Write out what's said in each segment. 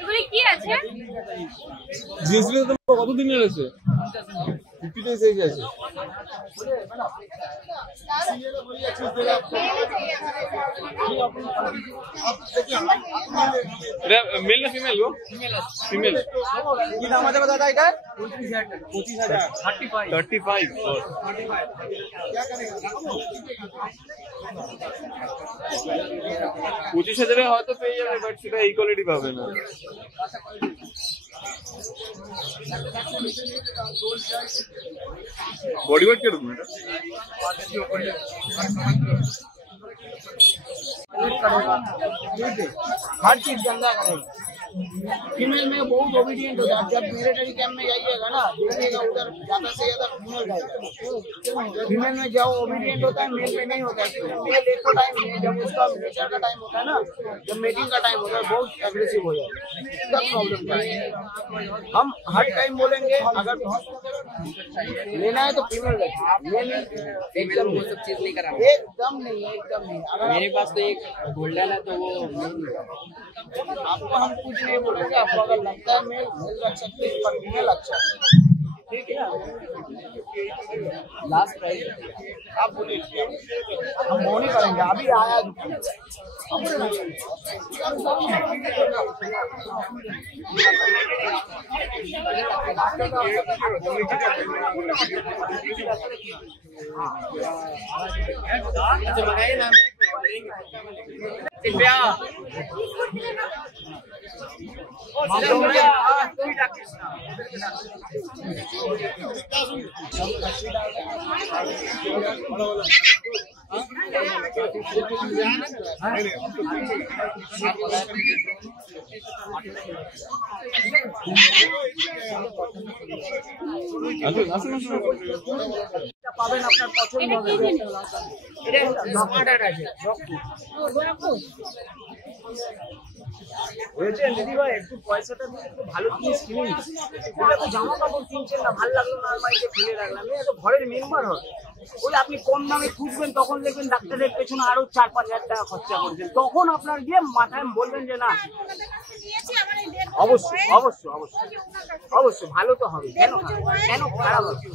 এগুলি কি আছে? জিএসবি তো কতদিনের আছে? 50 days হয়ে গেছে। মেল না ফিমেল গো? ফিমেল। কি দাম আছে দাদা এটা? 25,000 35 25,000 হয়তো পেয়ে যাবে, বাট সেটা এই কোয়ালিটি পাবে না। बॉडी वेट क्या रखूं हर चीज गंदा करेगा। फीमेल में बहुत ओबीडियंट होता है। जब मिलिट्री कैंप में जाइएगा ना, देखिएगा उधर ज्यादा से ज्यादा फीमेल जाएगा। फीमेल में जो ओबीडियंट होता है, मेल में नहीं होता है। मेल एक तो टाइम जब उसका नेचर का टाइम होता है ना, जब मेटिंग का टाइम होता है, बहुत एग्रेसिव हो जाता है। इसका प्रॉब्लम है। हम हर टाइम बोलेंगे अगर लेना है तो फीमेल मेल फीमेल वो सब चीज नहीं करा। एकदम नहीं, एकदम नहीं। अगर मेरे पास तो एक गोल्डन है तो वो आपको हम कुछ नहीं बोलेंगे। आपको अगर लगता है मेल रख सकते हैं, पर फीमेल अच्छा है। ठीक है, लास्ट प्राइस आप बोलिए। हम वो नहीं करेंगे। अभी आया लगाइए ना পাবেন আপনার পছন্দ হবে। এটা জমাটার আছে হয়েছে দিদি ভাই, একটু পয়সাটা দিয়ে একটু ভালো জিনিস কিনে এটা তো জামা কাপড় কিনছেন না, ভালো লাগলো না আলমারিতে ফেলে রাখলাম। এটা ঘরের মেম্বার হয়। ওই আপনি কম দামে খুঁজবেন, তখন দেখবেন ডাক্তারের পেছনে আরো 4-5 হাজার টাকা খরচা করছেন। তখন আপনার গিয়ে মাথায় বলবেন যে না, অবশ্যই অবশ্যই অবশ্যই অবশ্যই ভালো তো হবে। কেন কেন খারাপ হবে?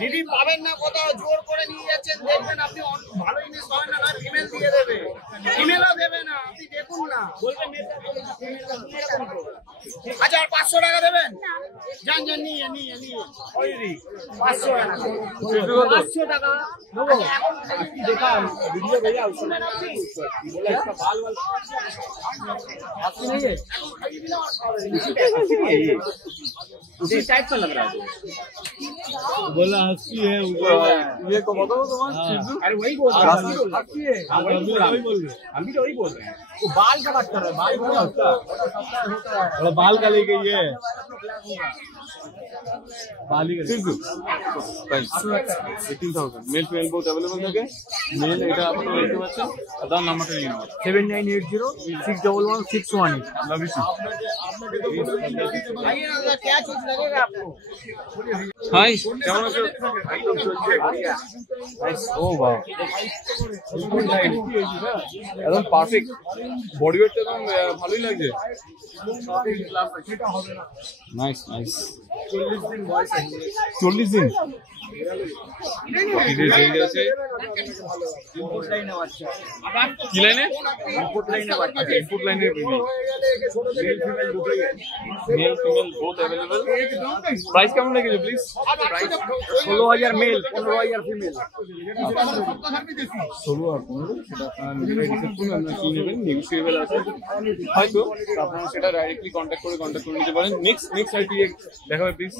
দিদি পাবেন না কোথাও, জোর করে নিয়ে যাচ্ছেন, দেখবেন আপনি ভালো জিনিস পাবেন না, ফিমেল দিয়ে দেবে, ফিমেলও দেবে না। আপনি দেখুন না, বলবেন 1500 টাকা দেবেন, যান যান নিয়ে নিয়ে নিয়ে 500 টাকা দেখা ভিডিও भैया उसमें बोला इसका बाल वाल आपकी नहीं है, उसी टाइप का लग रहा है। बोला हंसी है ये को बताओ तुम्हारा। अरे वही बोल रहा है, हंसी है। वही बोल रहे हम भी तो वही बोल रहे हैं। वो बाल का बात कर रहे हैं, बाल का होता है, बाल का ले गई है बाली का 18,000 मेल फीमेल बहुत अवेलेबल থাকে। মেল এটা আপনারা দেখতে পাচ্ছেন। দাম নাম্বারটা নিয়ে নাও 7980611618। Love you. आइए ना, क्या चीज लगेगा आपको? हाय কেমন আছো? একদম চলছে নাইস। ও বাহ, একদম পারফেক্ট। বডি ওয়েটটা একদম ভালোই লাগছে। Nice nice. 40 দিন কি লাইনে? ইনপুট লাইনে male female both available. Price কেমন লেগেছে প্লিজ? 16,000 mail, 15,000 female. 16 আর 15 সেটা আপনারা নিজেরাই ডিসাইড করুন আপনারা কি নেবেন। নেগোশিয়েবল আছে হয়তো, তো আপনারা সেটা ডাইরেক্টলি কন্ট্যাক্ট করে নিতে পারেন। নেক্সট আইপি দেখাবে প্লিজ।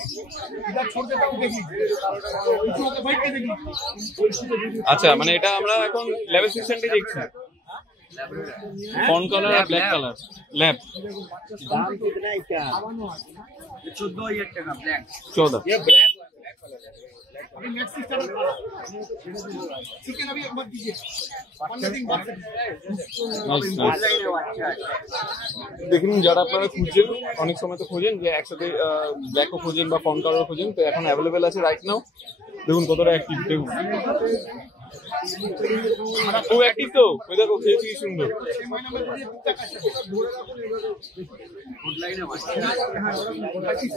আচ্ছা, মানে এটা আমরা এখন ল্যাবের সেকশনটি দেখছি। ফন কালার আর ব্ল্যাক কালার ল্যাব। दाम कितना है क्या? 14,000 টাকা ব্ল্যাক। 14 ये ब्लैक अभी नेक्स्ट सिस्टम चिकन अभी मत दीजिए। দেখুন, যারা আপনারা খুঁজছেন, অনেক সময় তো খোঁজেন যে একসাথে ব্ল্যাকও খোঁজেন বা ফন কালারও খোঁজেন, তো এখন অ্যাভেলেবেল আছে রাইট নাও। দেখুন কতটা অ্যাক্টিভ, দেখুন খুব অ্যাক্টিভ তো, ওই দেখো খেলছি কি সুন্দর।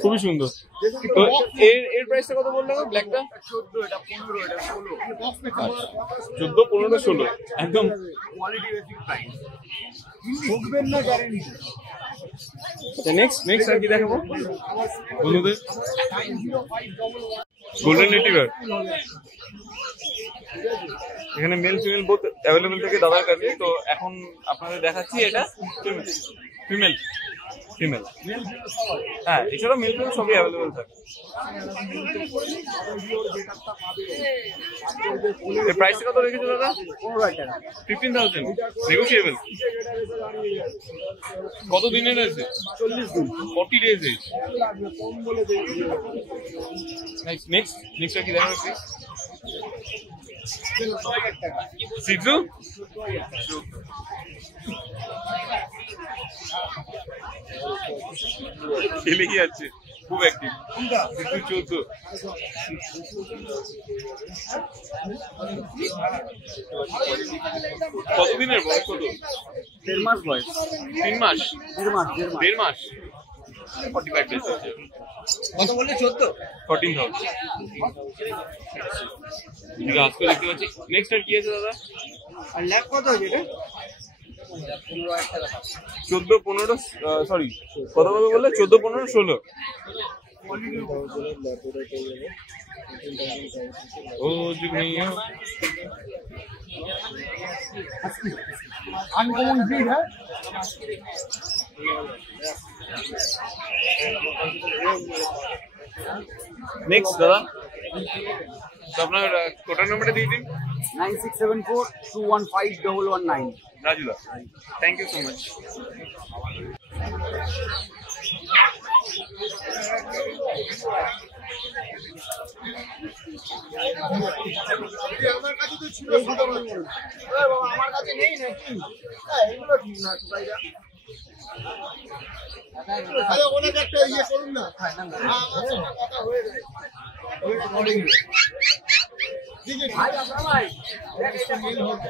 খুবই সুন্দর। তো এর প্রাইসটা কত বললো ব্ল্যাকটা? 14, 15, 16 একদম নেক্সট আর কি দেখাবো বন্ধুদের? গোল্ডেন রিট্রিভার, এখানে মেল ফিমেল বোথ অ্যাভেলেবল থাকে দাদার কাছে। তো এখন আপনাদের দেখাচ্ছি এটা ফিমেল, হ্যাঁ এছাড়াও মেল ফিমেল সবই অ্যাভেলেবল থাকে। প্রাইসটা কত রেখেছো দাদা? 15,000 নেগোশিয়েবল। কত দিনের আছে? 40 days। নেক্সট কি দেখা হচ্ছে? সিজু খেলে কি আছে, খুব অ্যাক্টিভ। সিজু 14। কতদিনের বয়স? কত? 1.5 মাস বয়স। 3 মাস? 1.5 মাস। 45 days আছে। কত বললে? 14? 14,000। আজকে দেখতে পাচ্ছি। নেক্সট আর কি আছে দাদা? আর ল্যাব কত আছে এটা? 14, 15, সরি কত কত বললে? 14, 15, 16। ও যুগ নেই। अनकॉमन ब्रीड है। নেক্সট দাদা, তো আপনার কোটার নাম্বারটা দিয়ে দিন। 9674215119। রাজুদা, থ্যাংক ইউ সো মাচ। আমার কাছে তো ছিল, আমার কাছে নেই নাকি? এগুলো ঠিক না ভাইরা। আরে অনেক একটা ইয়ে করুন না। আমার সাথে কথা হয়ে যায়। ঠিক আছে ভাই, আপনারা ভাই এটা মিল হচ্ছে।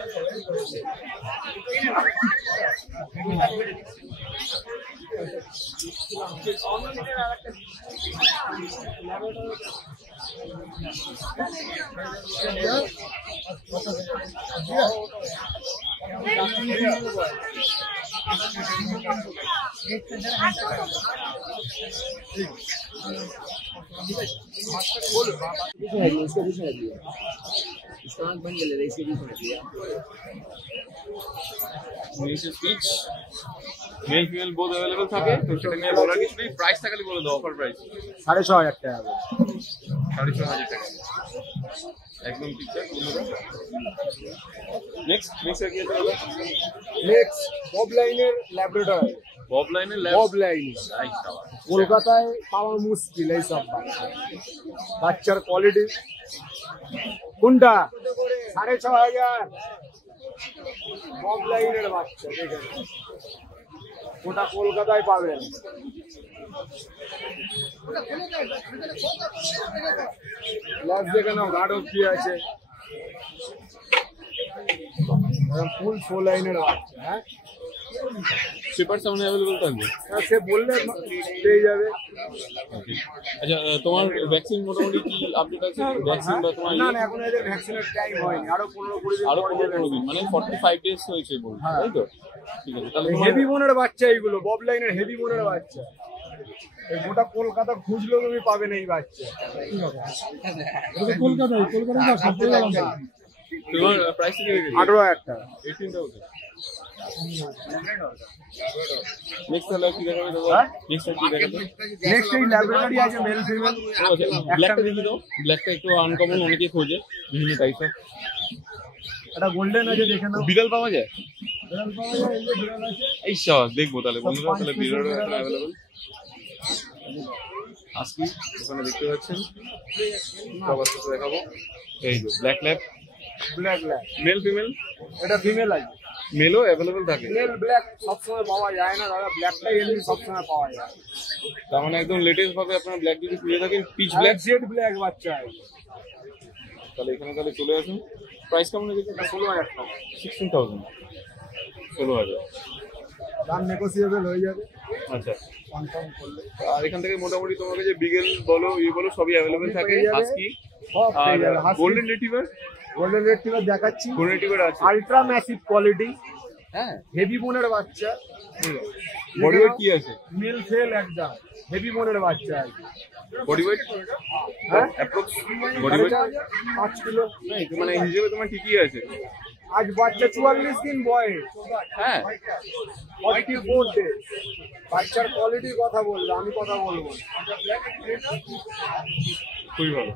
মেল ফিমেল বোথ অ্যাভেলেবল থাকে, তো সেটা নিয়ে বলার কিছু নেই। প্রাইসটা খালি বলে দাও, অফার প্রাইস 6,500 টাকা। 6,500 টাকা একদম ঠিকঠাক। নেক্সট আর কি আছে দাদা? নেক্সট বব লাইনের ল্যাবরেটর। বব লাইনের বব লাইন কলকাতায় পাওয়া মুশকিল এই সব বাচ্চার কোয়ালিটি। কোনটা? 6,500 বব লাইনের বাচ্চা দেখেন, ওটা কলকাতায় পাবেন। গ্লাস দেখে নাও, গার্ড অব্দি আছে, ফুল 4 লাইনের বাচ্চা। হ্যাঁ, পেপার সামনে অ্যাভেলেবল থাকবে? সে বললে পেয়ে যাবে। আচ্ছা, তোমার ভ্যাকসিন মোটামুটি কি আপডেট আছে? ভ্যাকসিন বা তোমার না না, এখন এদের ভ্যাকসিনের টাইম হয়নি, আরো 15-20 দিন আরো পরে 15 দিন, মানে 45 ডেজ হয়েছে বলুন, তাই তো? ঠিক আছে, তাহলে হেভি মনের বাচ্চা এইগুলো, বব লাইনের হেভি মনের বাচ্চা। এই গোটা কলকাতা খুঁজলেও তুমি পাবে না এই বাচ্চা। কলকাতায় তোমার প্রাইস কি রেখেছো? 18,000 টাকা। 18,000। নেক্সট তাহলে কি দেখাবে দাদা? নেক্সট কি দেখাবে? নেক্সট এই ল্যাবরেটরি আছে মেল ফিমেল। ব্ল্যাকটা দেখি দাও। ব্ল্যাকটা একটু আনকমন, অনেকে খোঁজে বিভিন্ন টাইপের। এটা গোল্ডেন আছে, দেখে নাও। বিড়াল পাওয়া যায়? বিড়াল পাওয়া যায়, এই যে বিড়াল আছে। এই সব দেখবো তাহলে বন্ধুরা, তাহলে বিড়ালও এখন অ্যাভেলেবল। আজকে ওখানে দেখতে পাচ্ছেন সবার সাথে দেখাবো। এই যে black lab, black lab male female. এটা ফিমেল আছে, মেলও অ্যাভেলেবল থাকে। মেল ব্ল্যাক সবসময় পাওয়া যায় না দাদা, ব্ল্যাকটাই এমনি সবসময় পাওয়া যায়। তার মানে একদম লেটেস্ট ভাবে আপনারা ব্ল্যাক যদি খুঁজে থাকেন, pitch black black, jet black বাচ্চা আছে। তাহলে এখানে তাহলে চলে আসুন। প্রাইস কেমন রেখেছে? 16,000 টাকা। 16,000, 16,000। দাম নেগোসিয়েবল হয়ে যাবে আচ্ছা, কনফার্ম করলে। আর এখান থেকে মোটামুটি তোমার কাছে বিগেল বলো বলো সবই অ্যাভেলেবেল থাকে। পেয়ে যাবে। হাস্কি সব আর পেয়ে যাবে। গোল্ডেন রিট্রিভার, গোল্ডেন রেট্রিভার দেখাচ্ছি, গোল্ডেন রিট্রিভার আছে। আলট্রা ম্যাসিভ কোয়ালিটি, হ্যাঁ, হেভি বোনের বাচ্চা, বডি ওয়েট কি আছে? মিল ফেল একদম হেভি বোনের বাচ্চা আর কি। বডি ওয়েট হ্যাঁ অ্যাপ্রক্স বডি ওয়েট 5 কিলো। মানে হিসেবে তোমার ঠিকই আছে। আজ বাচ্চা 44 দিন বয়স, হ্যাঁ, 44 ডেজ। বাচ্চার কোয়ালিটির কথা বললো, আমি কথা বলবো না। খুবই ভালো।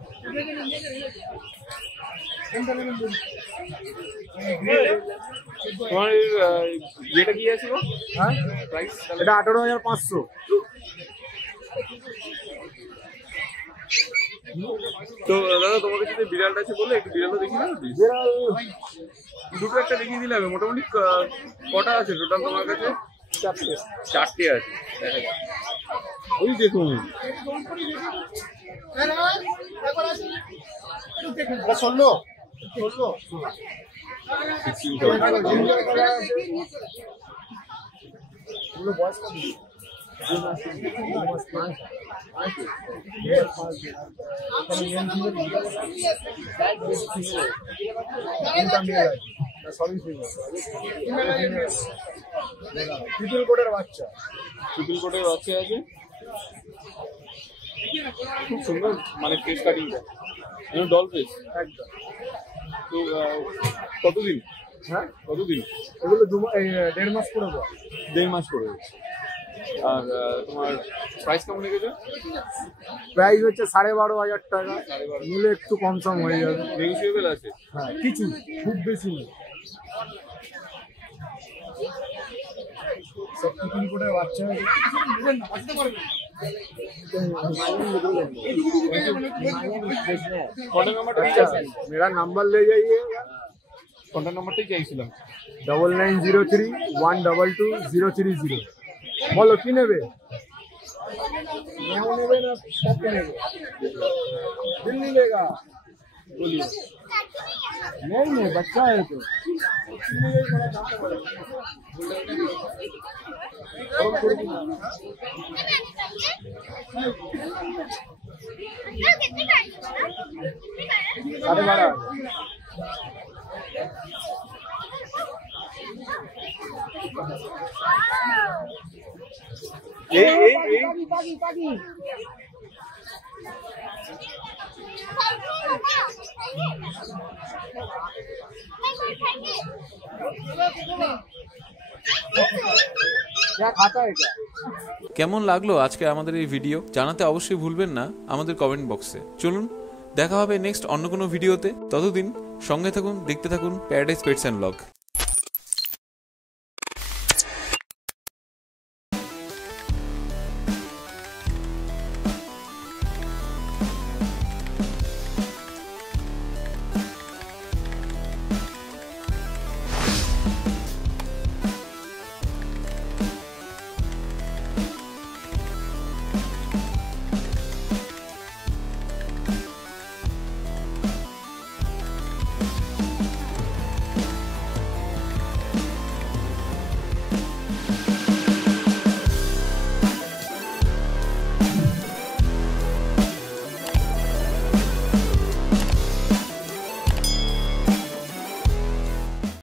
তোমার যেটা কি আছে গো হ্যাঁ প্রাইস? এটা 18,500। তো দাদা তোমার কাছে যে বিড়ালটা আছে বললে, একটু বিড়ালটা দেখিয়ে দাও please। বিড়াল দুটো একটা দেখিয়ে দিলে হবে। মোটামুটি কটা আছে টোটাল তোমার কাছে? 4টে। 4টে আছে। দেখা যাক। ওই দেখুন, এটা 16। এগুলো বয়স কত? 2 মাস। 2 মাস পাঁচ। ট্রিপল কোটের বাচ্চা, ট্রিপল কোটের বাচ্চা আছে। খুব সুন্দর, মানে ফেস কাটিংটা ডল ফেস একদম। তো কতদিন? হ্যাঁ কতদিন? এগুলো 1.5 মাস করে দেওয়া। 1.5 মাস করে গেছে। আর তোমার প্রাইস কেমন রেখেছে? প্রাইস হচ্ছে 12,500 টাকা। 12,500 নিলে একটু কম সম হয়ে যাবে। নেগোসিয়েবল আছে। হ্যাঁ কিছু, খুব বেশি নেই। সব টিফিন কোটের বাচ্চা আছে। কন্ট্যাক্ট নাম্বারটা কি আছে? मेरा नंबर ले जाइए, কন্ট্যাক্ট নাম্বারটাই চাইছিলাম। 9903122030। বলো কি নেবে? মেও নেবে না পপি নেবে? दिल्ली लेगा, बोलिए। नहीं नहीं, बच्चा है तो साढ़े 12। क्या खाता है क्या? কেমন লাগলো আজকে আমাদের এই ভিডিও জানাতে অবশ্যই ভুলবেন না আমাদের কমেন্ট বক্সে। চলুন দেখা হবে নেক্সট অন্য কোনো ভিডিওতে। ততদিন সঙ্গে থাকুন, দেখতে থাকুন প্যারাডাইস পেটস অ্যান্ড ব্লগ।